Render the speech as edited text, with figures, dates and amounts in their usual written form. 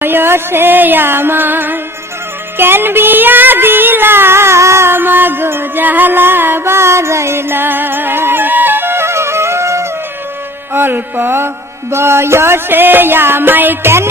বয়সে আমায় কেন বিয়া দিলা মাগো জালা বাজাইলা অল্প বয়সে আমায় কেন